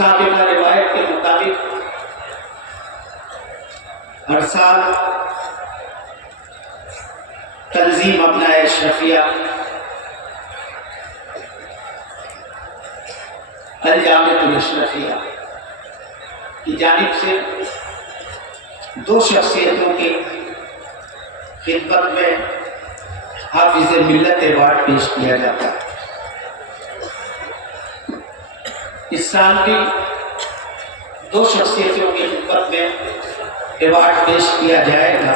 سابقہ روایت کے مطابق ہر سال تنظیم ابناء اشرفیہ الجامعۃ الاشرفیہ کی جانب سے دو شخصیتوں کی خدمت میں حافظ ملت ایوارڈ پیش کیا جاتا ہے۔ اس سال بھی دو شخصیتوں کی خدمت میں ایوارڈ پیش کیا جائے گا۔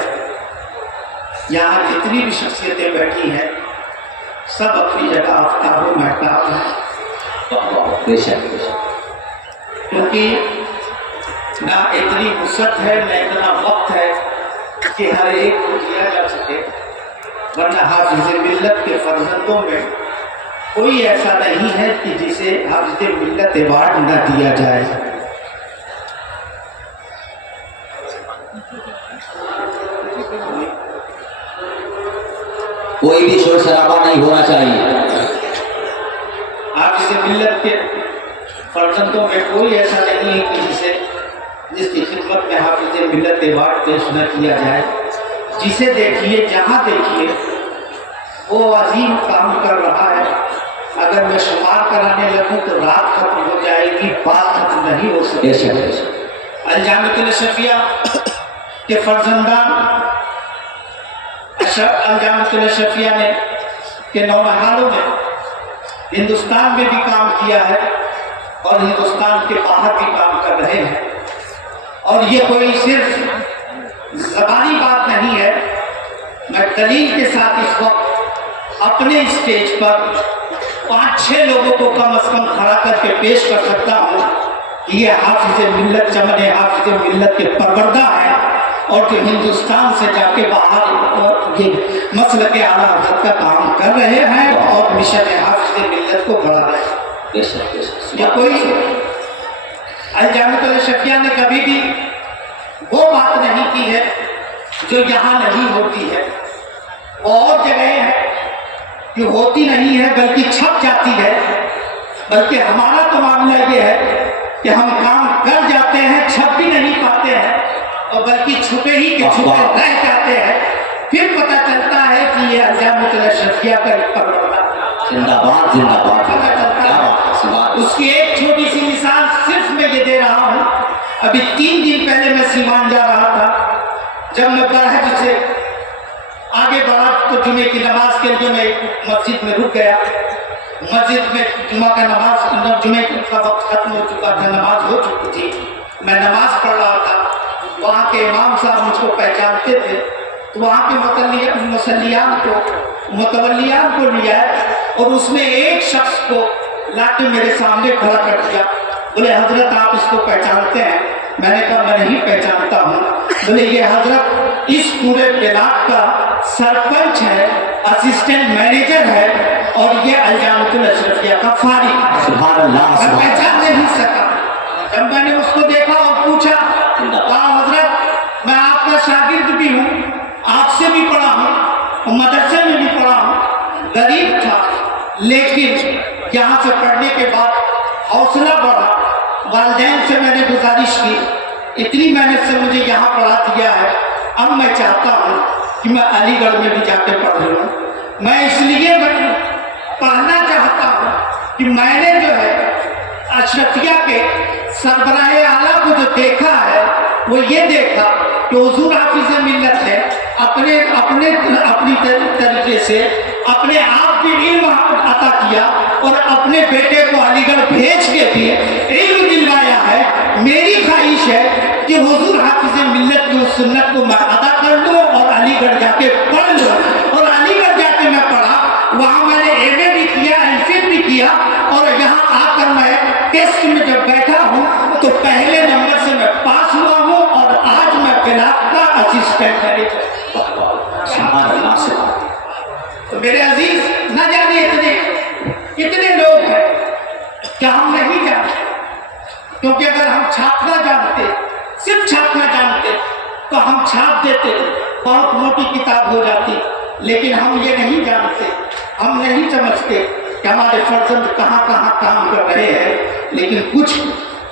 یہاں جتنی بھی شخصیتیں بیٹھی ہیں سب اپنی جگہ آفتاب و مہتاب ہیں، بے شک کیونکہ نہ اتنی وسعت ہے نہ اتنا وقت ہے کہ ہر ایک کو دیا جا سکے، ورنہ حافظ ملت کے فرزندوں میں کوئی ایسا نہیں ہے کہ جسے حافظ ملت ایوارڈ نہ دیا جائے۔ کوئی بھی شور شرابہ نہیں ہونا چاہیے۔ حافظ ملت کے فرزندوں میں کوئی ایسا نہیں ہے کہ جس کی خدمت میں حافظ ملت ایوارڈ پیش نہ کیا جائے۔ جسے دیکھیے جہاں دیکھیے وہ عظیم کام کر رہا ہے۔ اگر میں شمار کرانے لگوں تو رات ختم ہو جائے گی، بات ختم نہیں ہو سکے۔ الجامعۃ الاشرفیہ کے فرزندان الجامعۃ الاشرفیہ نے کے نونہالوں میں ہندوستان میں بھی کام کیا ہے اور ہندوستان کے باہر بھی کام کر رہے ہیں، اور یہ کوئی صرف زبانی بات نہیں ہے۔ میں دلیل کے ساتھ اس وقت اپنے اسٹیج پر 5-6 لوگوں کو کم از کم کھڑا کر کے پیش کر سکتا ہوں کہ یہ حافظ ملت چمن حافظ ملت کے پروردہ ہیں، اور جو ہندوستان سے جا کے باہر یہ مسلک اعلیٰ حضرت کا کام کر رہے ہیں اور مشن حافظ ملت کو بڑھا رہے ہیں۔ یہ کوئی الجامعۃ الاشرفیہ نے کبھی بھی وہ بات نہیں کی ہے جو یہاں نہیں ہوتی ہے، اور جگہیں ہیں جو ہوتی نہیں ہے بلکہ چھپ جاتی ہے۔ بلکہ ہمارا تو معاملہ یہ ہے کہ ہم کام کر جاتے ہیں، چھپ بھی نہیں پاتے ہیں، اور بلکہ چھپے ہی کے چھپے رہ جاتے ہیں۔ پھر پتہ چلتا ہے کہ یہ الجامعۃ الاشرفیہ کا ایک پروردہ زندہ باد زندہ باد۔ اس کی ایک چھوٹی سی مثال صرف میں یہ دے رہا ہوں۔ ابھی 3 دن پہلے میں سیوان جا رہا تھا۔ جب میں برہج سے آگے بڑھا تو جمعے کی نماز کے لیے میں ایک مسجد میں رک گیا۔ مسجد میں جمعہ کا وقت ختم ہو چکا تھا، نماز ہو چکی تھی، میں نماز پڑھ رہا تھا۔ وہاں کے امام صاحب مجھ کو پہچانتے تھے، تو وہاں کے متولیان کو لیا اور اس نے ایک شخص کو لا کے میرے سامنے کھڑا کر دیا۔ بولے حضرت آپ اس کو پہچانتے ہیں؟ میں نے کہا میں نہیں پہچانتا ہوں۔ بولے یہ حضرت اس پورے بلاک کا سرپنچ ہے، اسسٹنٹ مینیجر ہے، اور یہ الجامعۃ الاشرفیہ کا فارغ ہے۔ سبحان اللہ۔ میں پہچان نہیں سکا۔ جب میں نے اس کو دیکھا اور پوچھا، کہا حضرت میں آپ کا شاگرد بھی ہوں، آپ سے بھی پڑھا ہوں، مدرسے میں بھی پڑھا ہوں، غریب تھا، لیکن یہاں سے پڑھنے کے بعد حوصلہ بڑھا۔ والدین سے میں نے گزارش کی، اتنی محنت سے مجھے یہاں پڑھا دیا ہے، اب میں چاہتا ہوں کہ میں علی گڑھ میں بھی جا کے پڑھ لوں۔ میں اس لیے پڑھنا چاہتا ہوں کہ میں نے جو ہے اشرفیہ کے سربراہ اعلیٰ کو جو دیکھا ہے وہ یہ دیکھا کہ حضور حافظ ملت نے اپنی طریقے سے اپنے آپ بھی علم عطا کیا اور اپنے بیٹے کو علی گڑھ بھیج کے بھی علم دلوایا ہے۔ میری خواہش ہے کہ حضور حافظ ملت کی اس سنت کو میں ادا کر لوں اور علی گڑھ جا کے پڑھ لوں۔ اور علی گڑھ جا کے میں پڑھا، وہاں میں نے ایم اے بھی کیا، ایم فل بھی کیا، اور یہاں آ کر میں ٹیسٹ میں جب بیٹھا ہوں تو پہلے نمبر سے میں پاس ہوا ہوں، اور آج میں بلاک کا اسسٹنٹ مینیجر۔ تو میرے عزیز نہ جانے کتنے لوگ ہیں کہ ہم نہیں جانتے، کیونکہ اگر ہم چھاپنا جانتے، صرف چھاپنا جانتے تو ہم چھاپ دیتے، بہت موٹی کتاب ہو جاتی، لیکن ہم یہ نہیں جانتے، ہم نہیں سمجھتے کہ ہمارے فرزند کہاں کہاں کام کر رہے ہیں۔ لیکن کچھ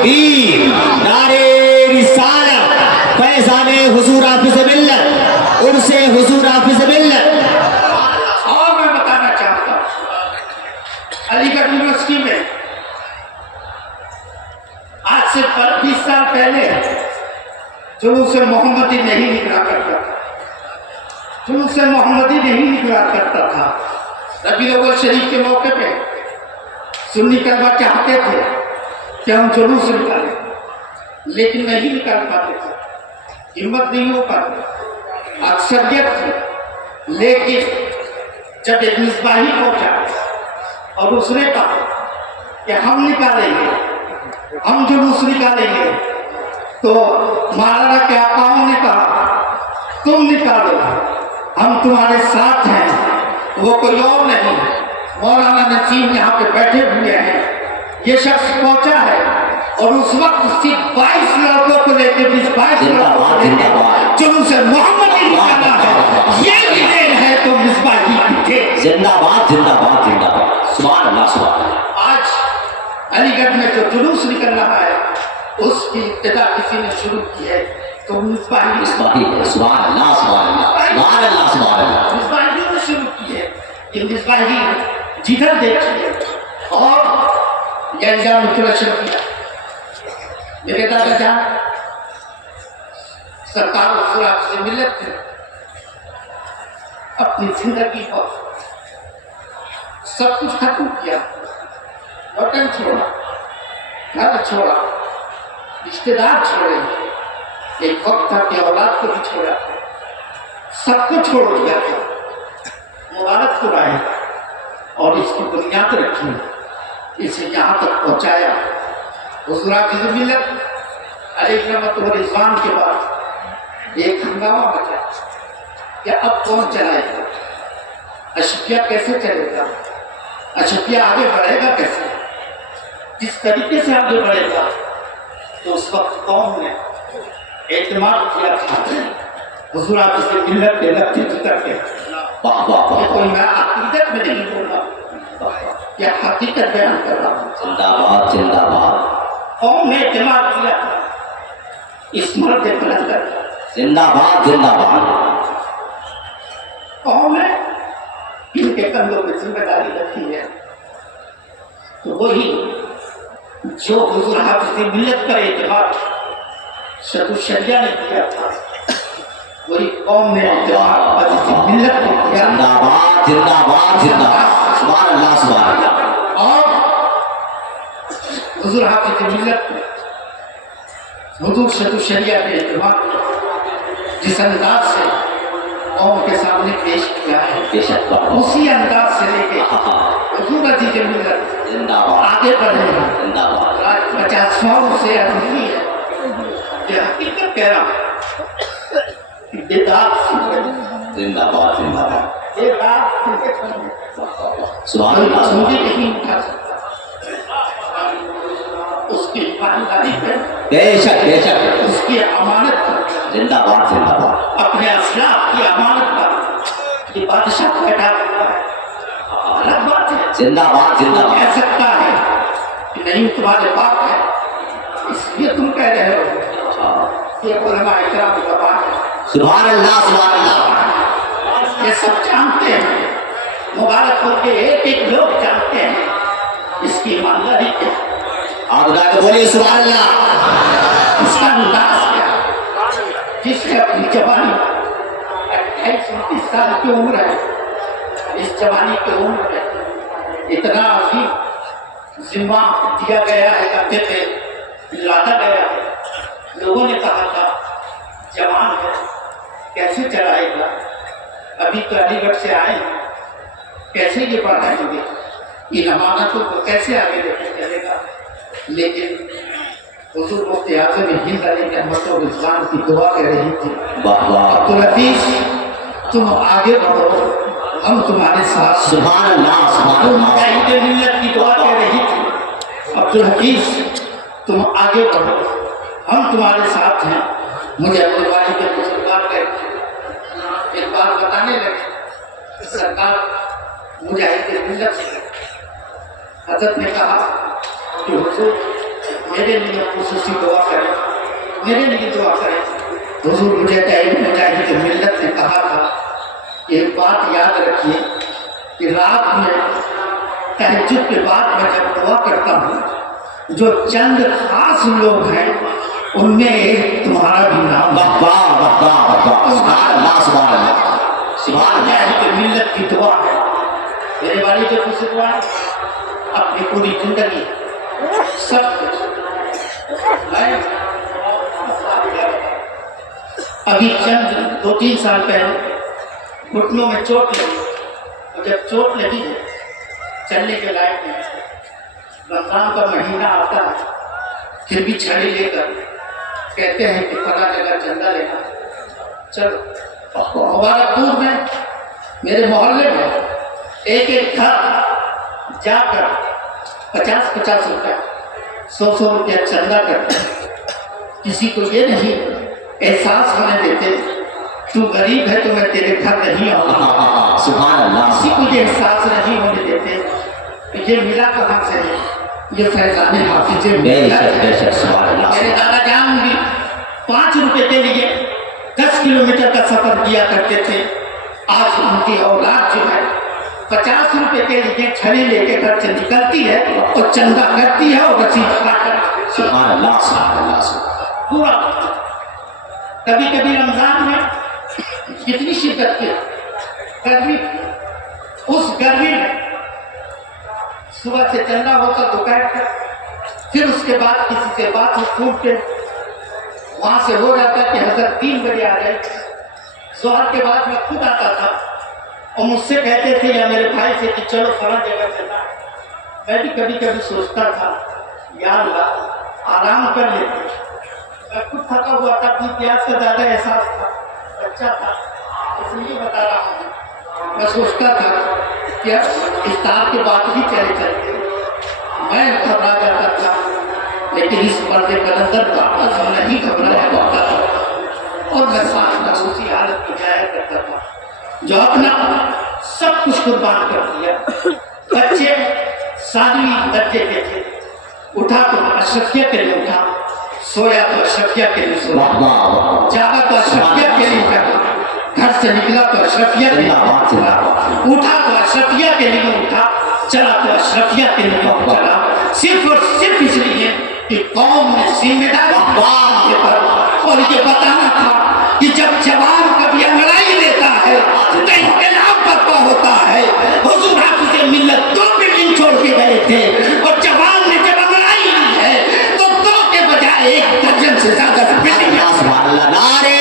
تکبیر نعرے رسالت فیضان حضور حافظ ملت عرس حضور حافظ ملت اور میں بتانا چاہتا ہوں علی گڑھ یونیورسٹی میں آج سے 20 سال پہلے جلوس محمدی نہیں نکلا کرتا تھا، جلوس محمدی نہیں نکلا کرتا تھا۔ ربیع الاول شریف کے موقع پہ سنی طلبہ چاہتے تھے کہ ہم جلوس نکالیں، لیکن نہیں نکال پاتے تھے، ہمت نہیں ہو پاتی، اکثریت تھی۔ لیکن جب ایک مصباحی پہنچا اور اس نے کہا کہ ہم نکالیں گے، ہم جلوس نکالیں گے، تو مولانا کے آقاؤں نے کہا تم نکالو، ہم تمہارے ساتھ ہیں، وہ کوئی اور نہیں، مولانا نسیم یہاں پہ بیٹھے ہوئے ہیں۔ یہ شخص پہنچا ہے اور اس وقت صرف 22 لڑکوں کو لے کے 22 لڑکوں کو لے کے جلوس محمدی نکالا ہے۔ یہ دلیل ہے تو مصباحی کی تھے۔ زندہ باد زندہ باد زندہ باد سبحان اللہ سبحان اللہ۔ آج علی گڑھ میں جو جلوس نکل رہا ہے اس کی ابتدا کسی نے شروع کی ہے تو مصباحی ہے سبحان اللہ سبحان اللہ سبحان اللہ سبحان اللہ۔ مصباحی نے شروع کی ہے۔ یہ مصباحی جدھر دیکھیے اور یہ انجام شروع کیا۔ میرے دادا جان سرکار حضور حافظ ملت نے اپنی زندگی کو سب کچھ ختم کیا، وطن چھوڑا، گھر چھوڑا، رشتے دار چھوڑے، ایک وقت تھا کہ اولاد کو بھی چھوڑا، سب کو چھوڑ دیا تھا، مبارک کو آئے اور اس کی بنیاد رکھی، اسے یہاں تک پہنچایا۔ حضور حافظ ملت علیہ رحمت و رضوان کے بعد ایک ہنگامہ بچا کہ اب کون چلائے گا، اشفیہ کیسے چلے گا، اشفیہ آگے بڑھے گا کیسے، کس طریقے سے آگے بڑھے گا۔ تو اس وقت قوم نے اعتماد کیا تھا حضور حافظ ملت کے لفظ ذکر کے، کہ کوئی میں عقیدت میں نہیں بول رہا، کیا حقیقت بیان کر رہا ہوں۔ زندہ باد زندہ باد قوم نے اعتماد کیا اس مرد بلند پر۔ زندہ باد زندہ باد۔ قوم نے ان کے کندھوں میں ذمہ داری رکھی ہے، تو وہی جو حضور حافظ ملت پر اعتماد شد الشریعہ نے کیا تھا، وہی قوم نے اعتماد حافظ ملت نے کیا۔ زندہ باد زندہ باد زندہ باد سبحان اللہ سبحان اللہ۔ اور حضور حافظ ملت نے حضور شد الشریعہ کے اعتماد جس انداز سے قوم کے سامنے پیش کیا ہے، بے شک اسی انداز سے لے کے حضور عزیز ملت زندہ باد آگے بڑھے ہیں۔ زندہ باد۔ آج 50 سال سے ادھوری ہے، یہ حقیقت کہہ رہا ہوں کہ بیدار زندہ باد زندہ باد سبحان اللہ مجھے نہیں اٹھا سکتا، اس کی ایمانداری پہ، بے شک اس کی امانت پر، زندہ باد زندہ باد۔ اپنے اسلاف کی امانت پر یہ بادشاہ بیٹھا ہوا ہے، الگ بات ہے، زندہ باد زندہ باد۔ کہہ سکتا ہے کہ نہیں تمہارے باپ ہے اس لیے تم کہہ رہے ہو، یہ علماء اکرام کا بات ہے، سبحان اللہ سبحان اللہ۔ یہ سب جانتے ہیں، مبارک ہو کے ایک لوگ جانتے ہیں اس کی ایمانداری کیا، آپ خدا کو بولیے سبحان اللہ۔ اس کا انداز کیا، جس نے اپنی جوانی 28-29 سال کی عمر ہے، اس جوانی کی عمر میں اتنا عظیم ذمہ دیا گیا ہے، کہتے تھے لادا گیا ہے، لوگوں نے کہا تھا جوان ہے کیسے چلائے گا، ابھی تو علی گڑھ سے آئے ہیں، کیسے یہ پڑھائیں گے، ان امانتوں کو کیسے آگے لے کے چلے گا۔ لیکن حضور مفتی اعظم ہند علیہ رحمت و رضوان کی دعا کہہ رہی تھی، واہ واہ عبدالحفیظ تم آگے بڑھو، ہم تمہارے ساتھ۔ سبحان اللہ سبحان اللہ۔ مجاہد ملت کی دعا کہہ رہی تھی، عبدالحفیظ تم آگے بڑھو، ہم تمہارے ساتھ ہیں۔ مجھے اپنے والد کے بزرگوار کہتے ایک بات بتانے لگے، سرکار مجاہد ملت سے حضرت نے کہا کہ حضور میرے لیے خصوصی دعا کریں، میرے لیے دعا کریں۔ حضور مجھے تعلیم مجاہد ملت نے کہا تھا، ایک بات یاد رکھیے کہ رات میں تہجد کے بعد میں جب دعا کرتا ہوں، جو چند خاص لوگ ہیں ان میں ایک تمہارا بھی نام ہے۔ سبحان اللہ سبحان اللہ سبحان اللہ۔ مجاہد ملت کی دعا ہے، میرے والد جو سے دعا ہے، اپنی پوری زندگی سب کچھ میں ابھی چند 2-3 سال پہلے گھٹنوں میں چوٹ لگی، اور جب چوٹ لگی ہے چلنے کے لائق نہیں، رمضان کا مہینہ آتا ہے پھر بھی چھڑی لے کر کہتے ہیں کہ فلاں جگہ چندہ لینا، چلو مبارک پور میں میرے محلے میں ایک ایک گھر جا کر 50-50 روپیہ 100 روپیہ چندہ کرتے ہیں۔ کسی کو یہ نہیں احساس ہونے دیتے تو غریب ہے تو میں تیرے گھر نہیں آؤں گا، سبحان اللہ۔ کسی کو یہ احساس نہیں ہونے دیتے کہ یہ ملا کہاں سے ہے، یہ فیضان حافظ بے شک سبحان اللہ۔ میرے دادا جان بھی 5 روپے کے لیے 10 کلومیٹر کا سفر کیا کرتے تھے، آج ان کی اولاد جو ہے 50 روپے کے لیے چھڑی لے کے گھر سے نکلتی ہے اور چندہ کرتی ہے اور رسید کھا کر سبحان اللہ سبحان اللہ۔ پورا کبھی کبھی رمضان میں کتنی شدت کی گرمی، اس گرمی میں صبح سے چندہ ہوتا دوپہر تک، پھر اس کے بعد کسی سے بات ہو پھوٹ کے وہاں سے ہو جاتا کہ حضرت 3 بجے آ جائے، ظہر کے بعد میں خود آتا تھا اور مجھ سے کہتے تھے یا میرے بھائی سے کہ چلو فلاں جگہ چلنا ہے۔ میں بھی کبھی کبھی سوچتا تھا یا اللہ آرام کر لیتے، میں خود تھکا ہوا تھا، اپنی پیاس کا زیادہ احساس تھا، بچہ تھا، اس لیے بتا رہا ہوں۔ میں سوچتا تھا کہ افطار کے بعد ہی چلے چلتے، میں گھبرا جاتا تھا، لیکن اس پردے قلندر کا عزم نہیں گھبرایا کرتا تھا اور میں ساتھ اسی حالت میں جایا کرتا تھا جو اپنا سب کچھ قربان کر دیا۔ بچے 7ویں درجے کے تھے، اٹھا تو اشرفیہ کے لیے اٹھا، سویا تو اشرفیہ کے لیے سویا، جاگا تو اشرفیہ کے لیے جاگا، گھر سے نکلا تو اشرفیہ کے لیے چلا، اٹھا تو اشرفیہ کے لیے اٹھا، چلا تو اشرفیہ کے لیے چلا، صرف اور صرف اس لیے کہ قوم نے ذمہ داری پر اور یہ بتانا تھا کہ جب جوان کبھی انگڑائی لیتا ہے تو انقلاب برپا ہوتا ہے۔ حضور حافظ ملت 2 بلڈنگ چھوڑ کے گئے تھے اور جوان نے جب انگڑائی لی ہے تو 2 کے بجائے 1 درجن سے زیادہ بلڈنگ۔ سبحان اللہ۔ نعرے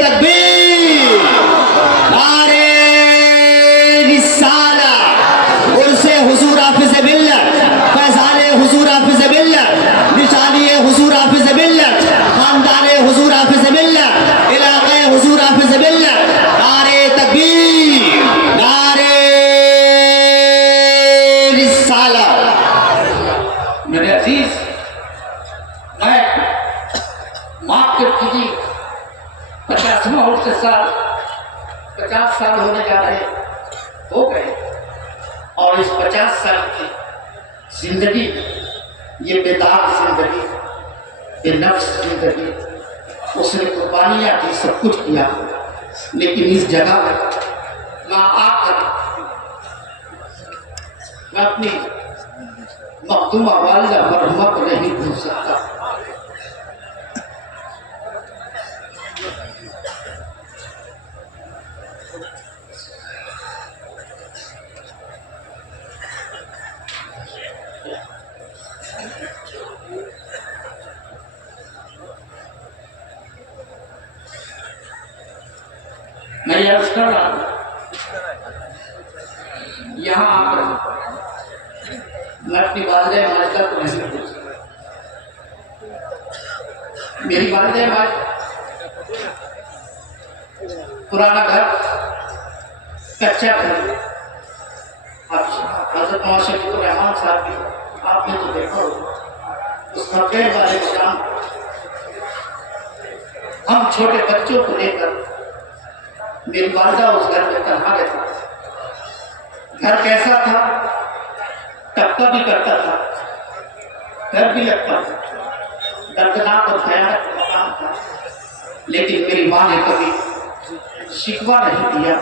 تکبیر، نعرے رسالہ، عرس حضور حافظ ملت، فیضان حضور حافظ ملت، نشانی حضور حافظ ملت، خاندان حضور حافظ ملت، علاقہ حضور حافظ ملت۔ نعرے تکبیر، نعرے رسالہ۔ میرے عزیز، میں معاف کر دیجیے 50واں عرس سال 50 سال ہونے جا رہے ہو گئے، اور اس 50 سال کی زندگی یہ بے داغ زندگی، بے نفس زندگی، اس نے قربانیاں کی، سب کچھ کیا، لیکن اس جگہ میں آ کر میں اپنی مخدومہ والدہ مرحومہ کو نہیں بھول سکتا۔ میں یہ عرض کر رہا ہوں، یہاں آ کر میں اپنی والدہ ماجدہ کو نہیں بھول سکتا۔ میری والدہ ماجدہ پرانا گھر، کچا گھر، اب حضرت مولانا شفیق الرحمان صاحب بھی آپ نے تو دیکھا ہوگا، اس مکے والے مقام ہم چھوٹے بچوں کو لے کر میری والدہ اس گھر میں تنہا رہتا تھا۔ گھر کیسا تھا؟ ٹپکا بھی کرتا تھا، ڈر بھی لگتا ہے، دردناک اور بھیانک مقام تھا، لیکن میری ماں نے کبھی شکوہ نہیں دیا،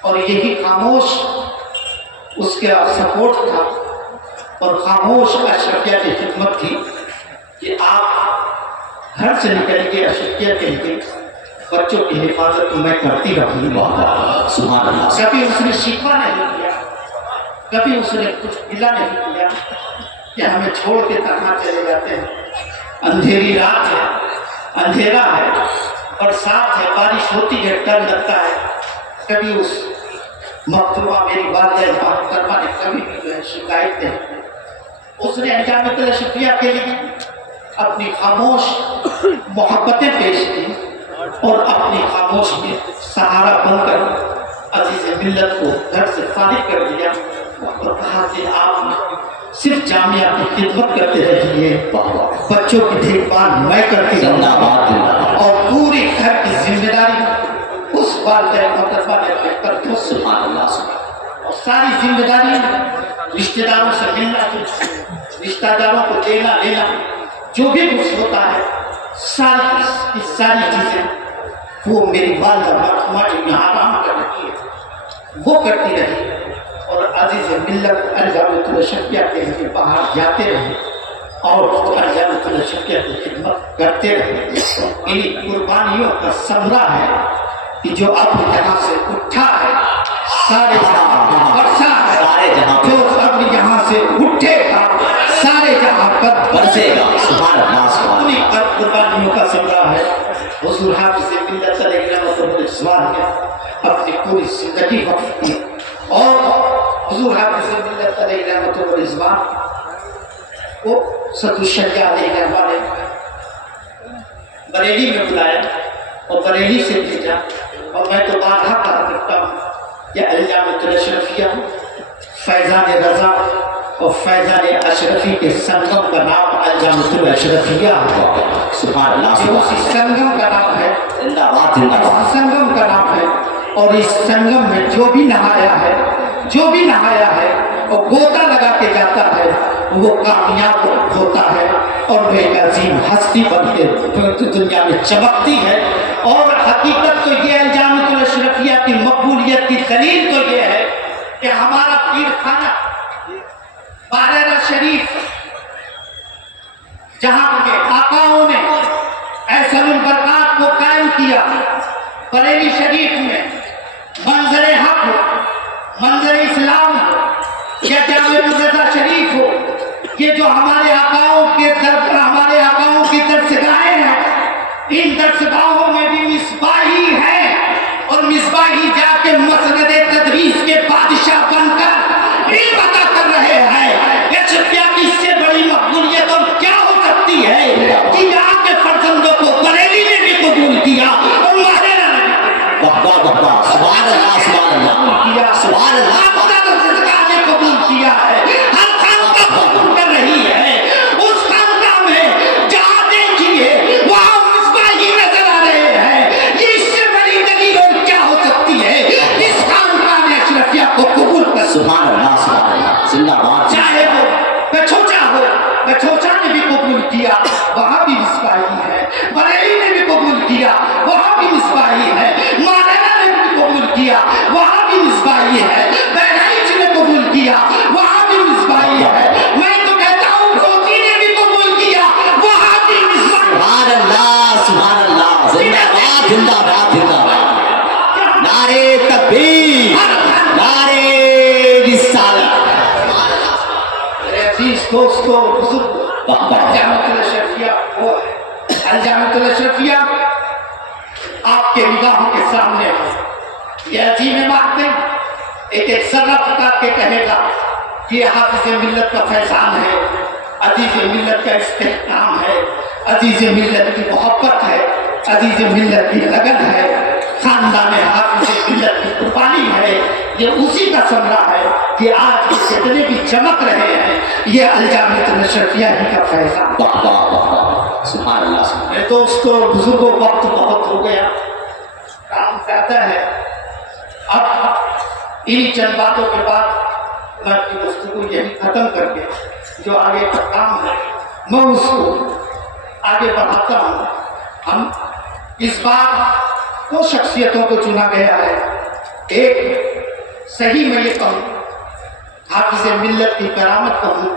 اور یہی خاموش اس کا سپورٹ تھا، اور خاموش اشرفیہ کی خدمت تھی کہ آپ گھر سے نکلیے، اشرفیہ کے لیے بچوں کی حفاظت میں کرتی رہوں گا۔ سبحان اللہ۔ کبھی اس نے شکوہ نہیں کیا، کبھی اس نے کچھ گلہ نہیں کیا کہ ہمیں چھوڑ کے کہاں چلے جاتے ہیں، اندھیری رات ہے، اندھیرا ہے، برسات ہے، بارش ہوتی ہے، ڈر لگتا ہے۔ کبھی اس مکتوبہ میری والدہ محترمہ نے کبھی بھی جو ہے شکایت نہیں کی۔ اس نے انجام الاشرفیہ کے لیے اپنی خاموش محبتیں پیش کی، اور اپنی خاموش میں سہارا بن کر عزیز ملت کو گھر سے فارغ کر دیا، اور کہا کہ آپ صرف جامعہ کی خدمت کرتے رہیے، بچوں کی دیکھ بھال میں کرتی رہوں، اور پوری گھر کی ذمہ داری اس والدہ محترمہ نے لے کر دو۔ سبحان اللہ۔ اور ساری ذمہ داری رشتہ داروں سے ملنا جلنا، رشتہ داروں کو دینا لینا، جو بھی کچھ ہوتا ہے، ساری چیزیں وہ میری والدہ محترمہ جو یہاں آرام کر رہی ہے وہ کرتی رہی، اور عزیز ملت انجام الاشرفیہ کے لیے باہر جاتے رہے، اور انجام الاشرفیہ کی خدمت کرتے رہے۔ انہیں قربانیوں کا ثمرہ ہے کہ جو اب یہاں سے اٹھا ہے، سارے جہاں برسا ہے، جو اب یہاں سے اٹھے گا سارے جہاں پر برسے گا۔ سبحان اللہ۔ سبحان انہیں اللہ۔ قربانیوں کا ثمرہ ہے۔ حضور حافظ ملت علیہ رحمۃ اللہ نے اپنی پوری زندگی وقف کی، اور حضور حافظ ملت علیہ رحمۃ اللہ کو صدر الشریعہ علیہ رحمۃ نے بریلی میں بلایا اور بریلی سے بھیجا، اور میں تو بارہا کہا کرتا ہوں کہ الجام الاشرفیہ فیضان رضا اور فیضان اشرفی کے سنگم کا نام الجام الاشرفیہ ہے۔ سبحان اللہ۔ یہ اسی سنگم کا نام ہے، زندہ باد، زندہ باد۔ سنگم کا نام ہے، اور اس سنگم میں جو بھی نہایا ہے، جو بھی نہایا ہے اور گوتا لگا کے جاتا ہے وہ کامیاب ہوتا ہے، اور وہ ایک عظیم ہستی بن کے دنیا میں چمکتی ہے۔ اور حقیقت تو یہ الجام الاشرفیہ کی مقبولیت کی دلیل تو یہ ہے کہ ہمارا پیر خانہ بارہ شریف جہاں کے آقاؤں نے احسن البرکات کو قائم کیا، بریلی شریف میں منظر حق ہو، منظر اسلام ہو، یا جامع رضا شریف ہو، یہ جو ہمارے آقاؤں کے ہمارے آقاؤں کی درسگاہیں ہیں، ان درسگاہوں میں بھی مصباحی ہے، اور مصباحی جا کے مسند تدریس کے بادشاہ بن کر علم عطا کر رہے ہیں۔ اشرفیہ کی اس سے بڑی مقبولیت اور کیا ہو سکتی ہے کہ یہاں کے فرزندوں کو بریلی نے بھی قبول کیا، اور ماہرہ نے بھی سبحان اللہ۔ سبحان اللہ۔ سبحان اللہ۔ قبول کیا ہے، ہر خانقاہ قبول کر رہی ہے۔ اس خانقاہ میں جہاں دیکھیے وہاں مصباحی نظر آ رہے ہیں، یہ اس سے بڑی دلیل اور کیا ہو سکتی ہے؟ اس خانقاہ نے اشرفیہ کو قبول کر۔ سبحان اللہ۔ سبحان اللہ۔ زندہ باد۔ چاہے وہ کچھوچا ہو، کچھوچا نے بھی قبول کیا، وہاں بھی مصباحی ہے۔ بریلی نے بھی قبول کیا، وہاں بھی مصباحی ہے۔ مالینا نے بھی قبول کیا، وہاں بھی مصباحی ہے۔ بہرائچ نے قبول کیا، وہاں بھی مصباحی ہے۔ میں تو کہتا ہوں گھوسی نے بھی قبول کیا، وہاں بھی مصباحی ہے۔ سبحان اللہ۔ سبحان اللہ۔ زندہ باد، زندہ باد، زندہ باد۔ نعرے تکبیر، نعرے رسالت۔ میرے عزیز دوستو، بزرگو، الجامعۃ الاشرفیہ وہ ہے، الجامعۃ الاشرفیہ آپ کے نگاہوں کے سامنے ہے۔ یہ عظیم بات ایک ذرہ پکار کے کہے گا کہ یہ حافظ ملت کا فیضان ہے، عزیز ملت کا استحکام ہے، عزیز ملت کی محبت ہے، عزیز ملت کی لگن ہے، خاندان حافظ ملت کی قربانی ہے۔ یہ اسی کا ثمرہ ہے کہ آج کے جتنے بھی چمک رہے ہیں یہ الجامعۃ الاشرفیہ ہی کا فیضان۔ سبحان اللہ۔ میرے دوستو بزرگوں، وقت بہت ہو گیا، کام زیادہ ہے۔ اب انہی چند باتوں کے بعد میں اپنی گفتگو یہی ختم کر کے جو آگے کا کام ہے میں اس کو آگے بڑھاتا ہوں. ہم اس بار دو شخصیتوں کو چنا گیا ہے. ایک صحیح میں یہ کہوں حافظ ملت کی کرامت کہوں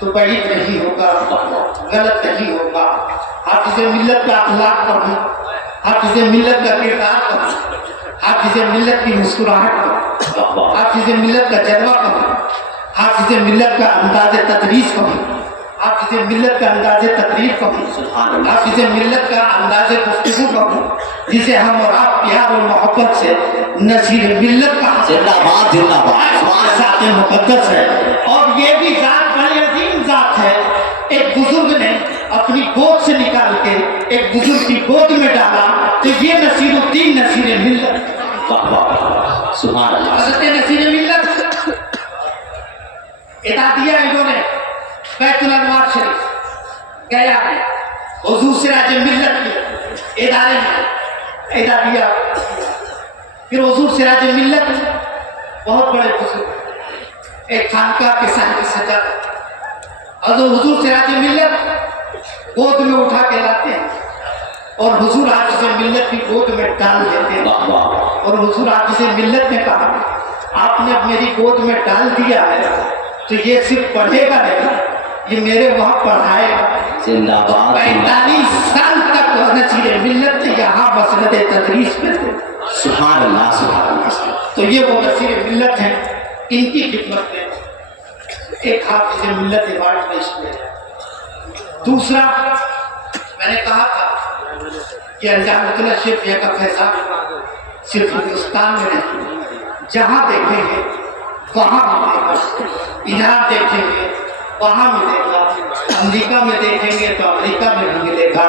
تو بعید نہیں ہوگا, غلط نہیں ہوگا. حافظ ملت کا اخلاق کہوں, حافظ ملت کا کردار کہوں, حافظ ملت کی مسکراہٹ کہوں, حافظ ملت کا جلوہ کہوں, حافظ ملت کا انداز تدریس کہوں, حافظ ملت کا انداز تقریر کہوں, حافظ ملت کا انداز گفتگو کہوں, جسے ہم اور آپ پیار اور محبت سے نصیر ملت کا زندہ باد زندہ باد ذات مقدس ہے. اور یہ بھی ذات بڑی عظیم ذات ہے. ایک بزرگ نے اپنی گود سے نکال کے ایک بزرگ کی گود میں ڈالا تو یہ نصیر الدین نصیر ملت. سبحان اللہ. حضرت نصیر ملت ادا دیا انہوں نے بیت الانوار شریف گیا ہے حضور سراج ملت کے ادارے میں ادا دیا. پھر حضور سراج ملت بہت بڑے بزرگ ایک خانقاہ کے صاحب سجا حضور سراج ملت گود میں اٹھا کے لاتے ہیں اور حضور حافظ ملت کی گود میں ڈال دیتے ہیں. اور حضور حافظ ملت نے کہا آپ نے اب میری گود میں ڈال دیا ہے تو یہ صرف پڑھے گا نہیں, یہ میرے وہاں پڑھائے گا. زندہ باد 45 سال تک نصیر ملت یہاں مسند تدریس میں تھے. سبحان اللہ سبحان اللہ. تو یہ وہ نصیر ملت ہیں, ان کی خدمت میں ایک حافظ ملت ایوارڈ پیش کیا. دوسرا میں نے کہا تھا کہ الجامعۃ الاشرفیہ کا فیضان صرف ہندوستان میں نہیں, جہاں دیکھیں گے وہاں ملے گا, ادھر دیکھیں گے وہاں ملے گا, امریکہ میں دیکھیں گے تو امریکہ میں بھی ملے گا,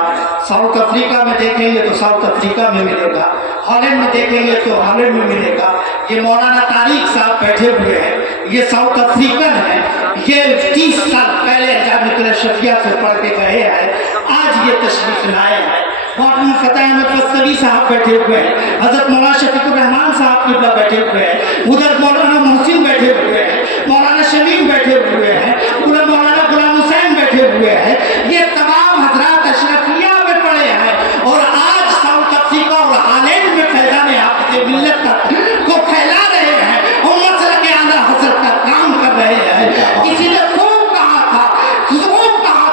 ساؤتھ افریقہ میں دیکھیں گے تو ساؤتھ افریقہ میں ملے گا, ہالینڈ میں دیکھیں گے تو ہالینڈ میں ملے گا. یہ مولانا طارق صاحب بیٹھے ہوئے ہیں, یہ ساؤتھ افریقن ہیں, یہ 30 سال پہلے جامعۃ الاشرفیہ سے پڑھ کے گئے ہیں, آج یہ تشریف لائے ہیں. مولانا فتح احمد فستوی صاحب بیٹھے ہوئے ہیں, حضرت مولانا شفیق الرحمان صاحب قبلہ بیٹھے ہوئے ہیں, ادھر مولانا محسن بیٹھے ہوئے ہیں, مولانا شمیم بیٹھے ہوئے ہیں, ادھر مولانا غلام حسین بیٹھے ہوئے ہیں. یہ تمام حضرات اشرفیہ میں پڑھے ہیں اور آج ساؤتھ افریقہ اور ہالینڈ میں فیضان حافظ ملت کو پھیلا رہے ہیں اور مسلک اعلیٰ حضرت کا کام کر رہے ہیں. کسی نے خوب کہا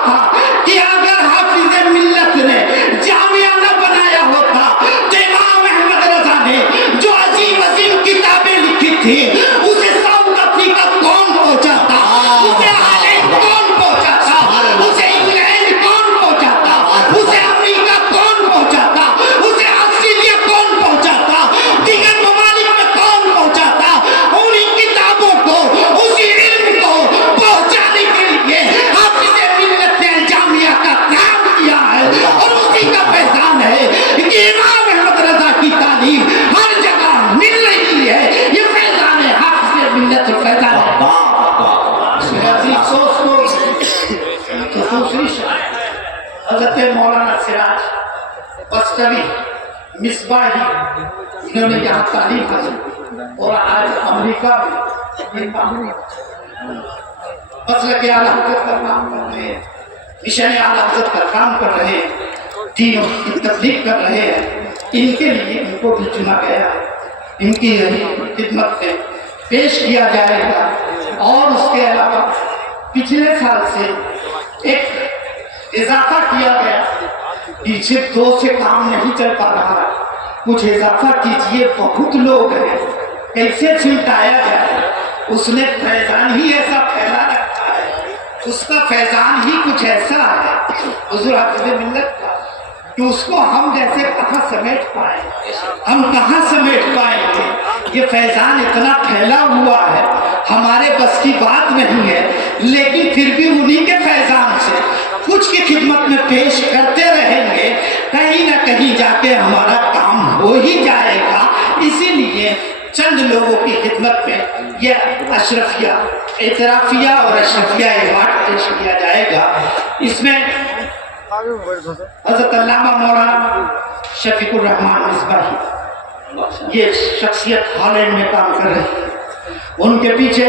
تھا کہ اگر حافظ ملت نے جامعہ نہ بنایا ہوتا تو امام احمد رضا نے جو عظیم عظیم کتابیں لکھی تھی اسے ساؤتھ افریقہ کون پہنچاتا, اسے ہالینڈ کون پہنچاتا, اسے انگلینڈ کون پہنچاتا, اسے امریکہ کون پہنچاتا, اسے آسٹریلیا کون پہنچاتا, دیگر ممالک میں کون پہنچاتا. انہی کتابوں کو, اسی علم کو پہنچانے کے لیے حافظ ملت نے جامعہ کا کام کیا ہے اور اسی کا فیضان ہے کہ امام احمد رضا کی تعلیم ہر جگہ مل رہی ہے. یہ فیضان ہے, حافظ ملت فیضان ہے. تو دوسری شاعر حضرت مولانا سراج بستوی مصباحی, انہوں نے یہاں تعلیم حاصل اور آج امریکہ میں مسلک اعلیٰ حضرت کا کام کر رہے ہیں, مشن اعلیٰ حضرت کا کام کر رہے ہیں, دین کی تبلیغ کر رہے ہیں. ان کے لیے ان کو بھی چنا گیا ہے, ان کی خدمت میں پیش کیا جائے گا. اور اس کے علاوہ پچھلے سال سے ایک اضافہ کیا گیا, پیچھے 2 سے کام نہیں چل پا رہا, کچھ اضافہ کیجئے, بہت لوگ ہیں, کیسے چھمٹایا جائے. اس نے فیضان ہی ایسا پھیلا رکھا ہے, اس کا فیضان ہی کچھ ایسا ہے حضور حافظ ملت کا کہ اس کو ہم جیسے کہاں سمیٹ پائیں, ہم کہاں سمیٹ پائیں گے. یہ فیضان اتنا پھیلا ہوا ہے, ہمارے بس کی بات نہیں ہے, لیکن پھر بھی انہی کے فیضان سے کچھ کی خدمت میں پیش کرتے رہیں گے, کہیں نہ کہیں جا کے ہمارا کام ہو ہی جائے گا. اسی لیے چند لوگوں کی خدمت میں یہ اشرفیہ اعترافیہ اور اشرفیہ ایوارڈ پیش کیا جائے گا. اس میں حضرت علامہ مولانا شفیق الرحمان مصباحی, یہ شخصیت ہالینڈ میں کام کر رہی ہے, ان کے پیچھے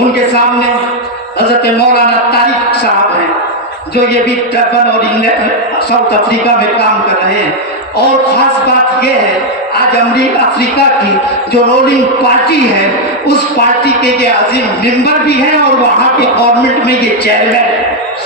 ان کے سامنے حضرت مولانا طارق صاحب ہیں جو یہ بھی ڈربن اور ساؤتھ افریقہ میں کام کر رہے ہیں. اور خاص بات یہ ہے آج افریقہ کی جو رولنگ پارٹی ہے اس پارٹی کے یہ عظیم ممبر بھی ہیں اور وہاں کے گورنمنٹ میں یہ چیئرمین ہے.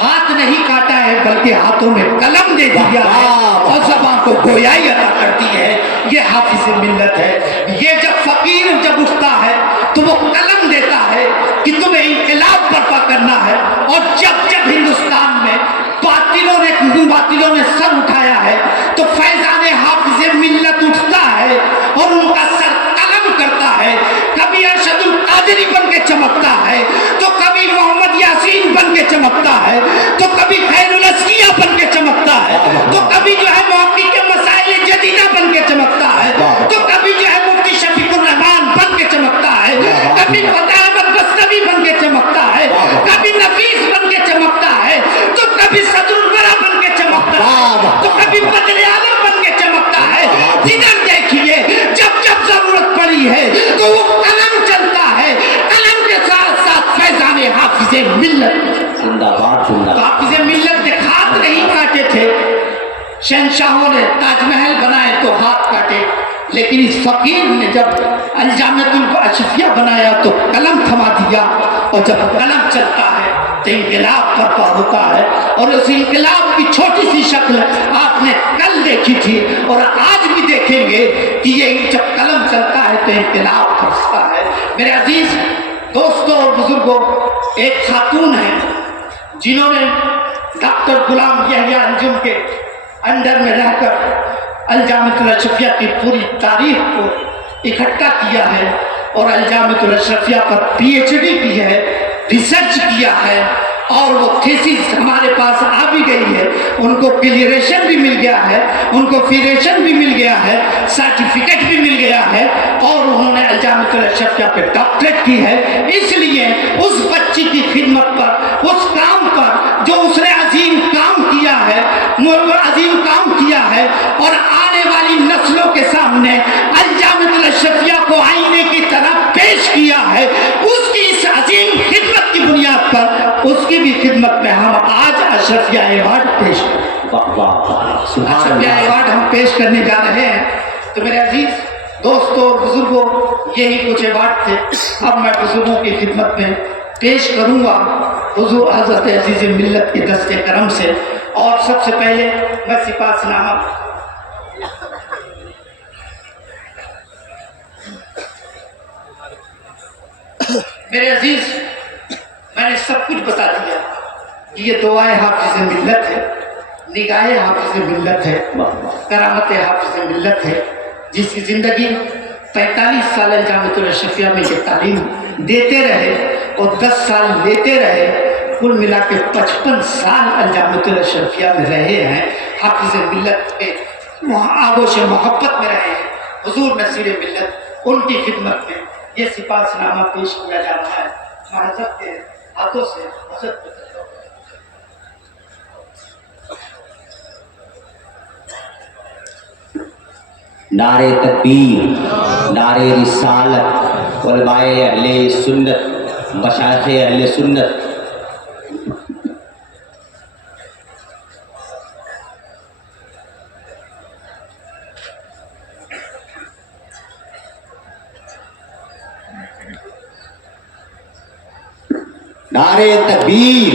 ہاتھ نہیں کاٹا ہے بلکہ ہاتھوں میں قلم دے دیا ہے اور زبان کو گویائی عطا کرتی ہے. یہ حافظ ملت ہے. یہ جب فقیر جب اٹھتا ہے تو وہ قلم دیتا ہے کہ تمہیں انقلاب برپا کرنا ہے. اور جب جب ہندوستان میں باطلوں نے سر اٹھایا ہے تو فیضان حافظ ملت اٹھتا ہے اور ان کا سر قلم کرتا ہے. کبھی ارشد القادری بن کے چمکتا ہے تو کبھی محمد یاسین بن کے چمکتا ہے تو کبھی خیر الاسقیہ بن کے چمکتا ہے تو کبھی جو ہے محقق کے مسائل جدیدہ بن کے چمکتا ہے تو کبھی جو ہے مفتی شفیق الرحمان بن کے چمکتا ہے, کبھی فتح احمد غزنوی بن کے چمکتا ہے, کبھی نفیس بن کے چمکتا ہے تو کبھی صدر الورا بن کے چمکتا ہے تو کبھی بدر اعظم بن کے چمکتا ہے. جدھر دیکھیے جب جب ضرورت پڑی ہے تو وہ قلم چلتا ہے, قلم کے ساتھ ساتھ فیضان حافظ ملت. زندہ باد زندہ باد. حافظ ملت نے ہاتھ نہیں کاٹے تھے. شہنشاہوں نے تاج محل بنائے تو ہاتھ کاٹے, لیکن اس فقیر نے جب الجامعۃ الاشرفیہ بنایا تو قلم تھما دیا. اور جب قلم چلتا ہے تو انقلاب برپا ہوتا ہے. اور اس انقلاب کی چھوٹی سی شکل آپ نے کل دیکھی تھی اور آج بھی دیکھیں گے کہ یہ جب قلم چلتا ہے تو انقلاب برستا ہے. میرے عزیز دوستوں اور بزرگوں, ایک خاتون ہیں جنہوں نے ڈاکٹر غلام یحییٰ انجم کے انڈر میں رہ کر الجامعۃ الاشرفیہ کی پوری تاریخ کو اکٹھا کیا ہے اور الجامعۃ الاشرفیہ پر پی ایچ ڈی کی ہے, ریسرچ کیا ہے اور وہ تھیسس ہمارے پاس آ بھی گئی ہے. ان کو کلیئریشن بھی مل گیا ہے, ان کو فیریشن بھی مل گیا ہے, سرٹیفکیٹ بھی مل گیا ہے اور انہوں نے الجامعۃ الاشرفیہ پہ ڈاکٹریٹ کی ہے. اس لیے اس بچی کی خدمت پر, اس کام پر جو اس نے عظیم کام کیا ہے, اور آنے والی نسلوں کے سامنے الجامعۃ الاشرفیہ کو آئینے کی طرح پیش کیا ہے, اس کی اس عظیم خدمت کی بنیاد پر اس کی بھی خدمت میں ہم آج اشرفیہ ایوارڈ پیش ہم پیش کرنے جا رہے ہیں. تو میرے عزیز دوستوں بزرگوں, یہی کچھ ایوارڈ تھے. اب میں بزرگوں کی خدمت میں پیش کروں گا حضور حضرت عزیز ملت کے دست کرم سے. اور سب سے پہلے میں سپاس نامہ میرے عزیز, میں نے سب کچھ بتا دیا کہ یہ دعائے حافظ ملت ہے, نگاہ حافظ ملت ہے, کرامت حافظ ملت ہے, جس کی زندگی 45 سال الجامعۃ الاشرفیہ میں یہ تعلیم دیتے رہے اور 10 سال لیتے رہے. کل ملا کے 55 سال الجامعۃ الاشرفیہ میں رہے ہیں. حافظ ملت کے آغوش محبت میں رہے ہیں. حضور نصیر ملت, ان کی خدمت میں یہ سپاس نامہ پیش کیا جا رہا ہے. حضرت کے ہاتھوں سے حضرت نعرے تکبیر, نعرے رسالت, علماء اہل سنت, مشائخ اہل سنت. نعرے تکبیر,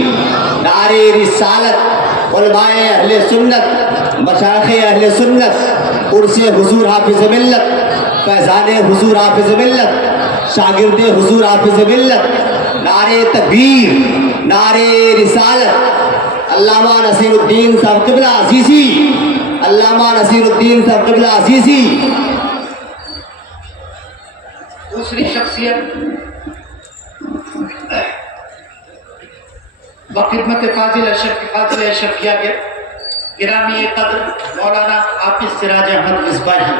نعرے رسالت, علماء اہل سنت, مشائخ اہل سنت, عرس حضور حافظ ملت, فیضان حضور حافظ ملت, شاگرد حضور حافظ ملت. نعرے تکبیر, نعرے رسالت. علامہ نصیر الدین صاحب قبلہ عزیزی, علامہ نصیر الدین صاحب قبلہ عزیزی. دوسری شخصیت بخدمت فاضل اشرفیہ کے گرامی قدر مولانا حافظ سراج احمد مصباحی,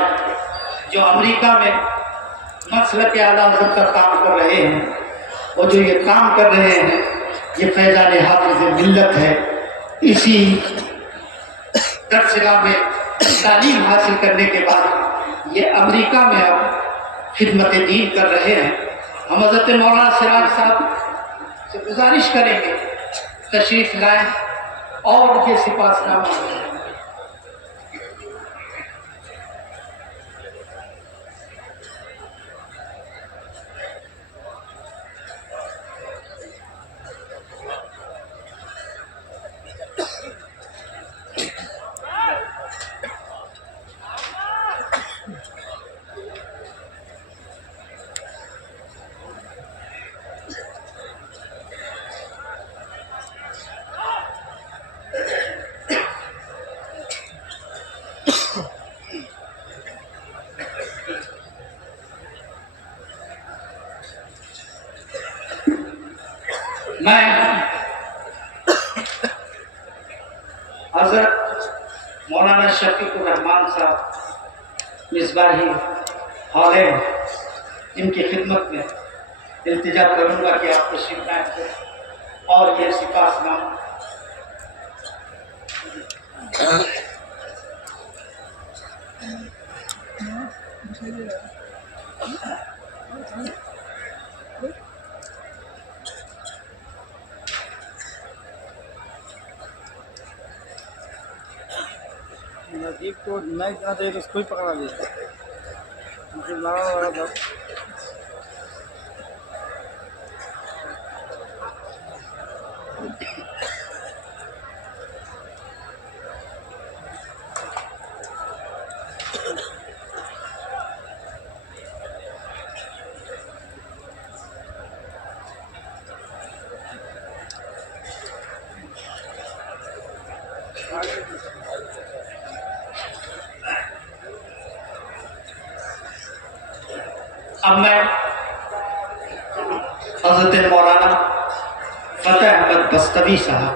جو امریکہ میں مسلک اعلیٰ حضرت کا کام کر رہے ہیں. اور جو یہ کام کر رہے ہیں یہ فیضان حافظ ملت ہے. اسی درسگاہ میں تعلیم حاصل کرنے کے بعد یہ امریکہ میں اب خدمت دین کر رہے ہیں. ہم حضرت مولانا سراج صاحب سے گزارش کریں گے تشریف لائیں اور یہ سپاس نامہ. میں حضرت مولانا شفیق الرحمان صاحب مصباحی ہالینڈ ان کی خدمت میں التجا کروں گا کہ آپ تشریف لائیں اور یہ سپاس نام نجیب کو نہ اتنا چاہیے تو اس کو ہی پکڑا دیا مجھے لڑا رہا تھا اب میں حضرت مولانا فتح احمد بستوی صاحب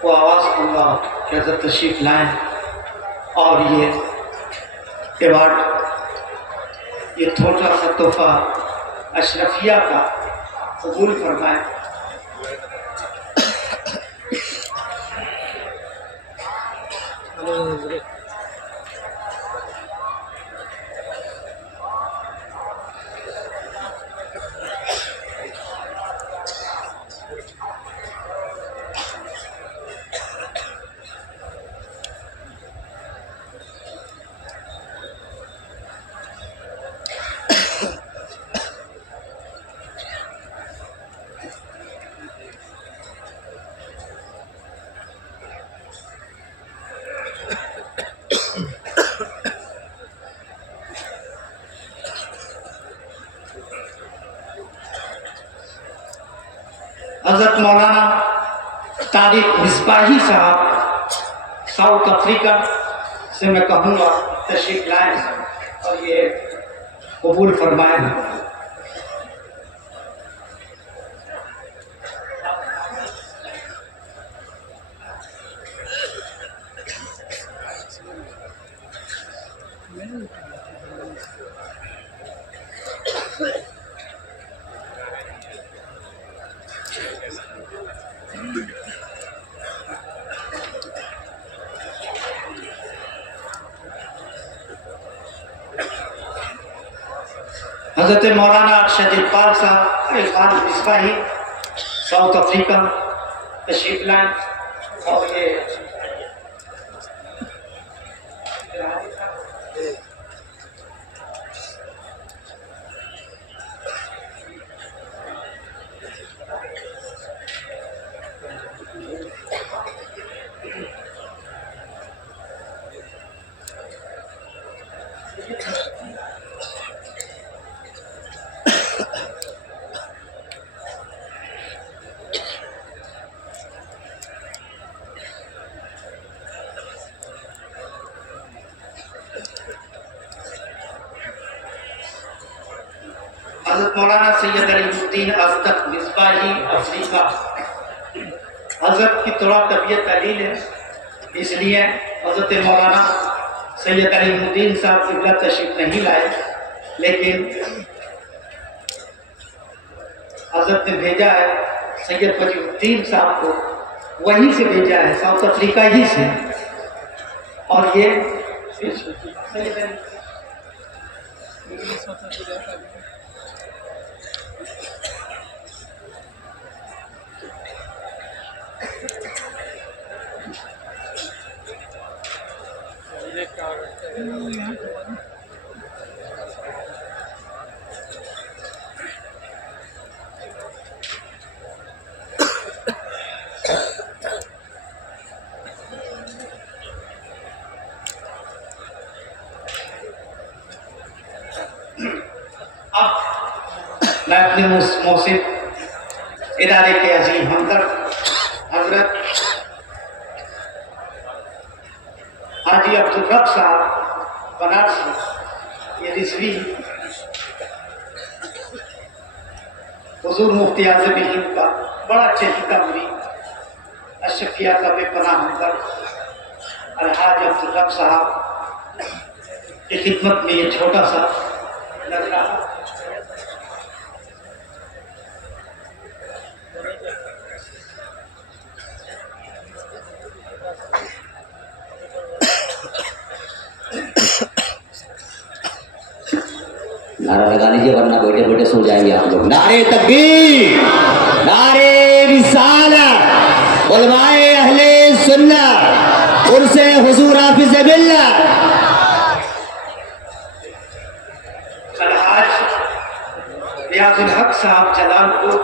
کو آواز دوں گا کہ حضرت تشریف لائیں اور یہ ایوارڈ یہ تھوڑا سا تحفہ اشرفیہ کا قبول فرمائیں. حضرت مولانا طارق مصباحی صاحب ساؤتھ افریقہ سے میں کہوں گا تشریف لائیں اور یہ قبول فرمائیں. حضرت مولانا ارشد اقبال صاحب عرفان مصباحی ساؤتھ افریقہ تشریف لائیں اور یہ حضرت مولانا سید علی الدین ازتک مصباحی افریقہ. حضرت کی تھوڑا طبیعت علیل ہے اس لیے حضرت مولانا سید علی الدین صاحب قبلہ تشریف نہیں لائے، لیکن حضرت نے بھیجا ہے سید وجیہ الدین صاحب کو، وہیں سے بھیجا ہے ساؤتھ افریقہ ہی سے، اور یہ سید علی اب میں اپنے موصف ادارے کے عظیم ہمدرد حضرت حاجی عبدالرب صاحب بنارسی یہ رضوی حضور مفتی اعظم ہند کا بڑا چہیتا مرید اشرفیہ کا بے پناہ ہمدرد الحاج عبدالرب صاحب کی خدمت میں یہ چھوٹا سا نذرانہ نعرہ لگا لیجیے ورنہ بیٹھے بیٹھے سو جائیں گے آپ لوگ. نعرے تکبیر، نعرے رسالت، علمائے اہل سنت، عرس حضور حافظ باللہ. الحاج ریاض الحق صاحب جلال پور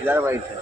ادھر بھائی تھے.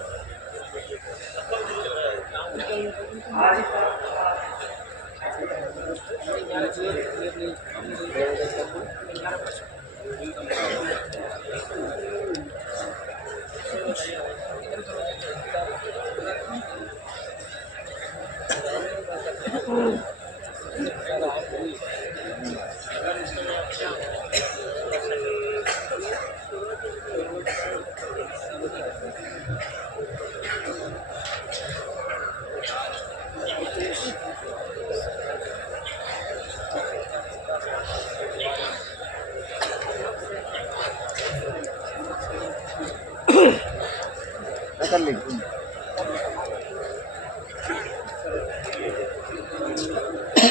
کر لیجیے.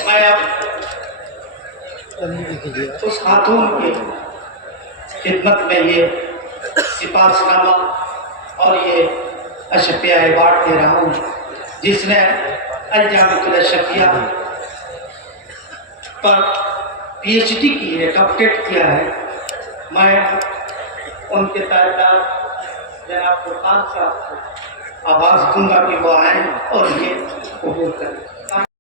میں اب اس خاتون کی خدمت میں یہ سپاس نامہ اور یہ اشرفیہ ایوارڈ دے رہا ہوں جس نے الجامعۃ الاشرفیہ پر پی ایچ ڈی کی ہے، ڈاکٹریٹ کیا ہے. میں ان کے تاجدار جناب فرقان صاحب کو آواز دوں گا کہ وہ آئیں اور یہ قبول کریں.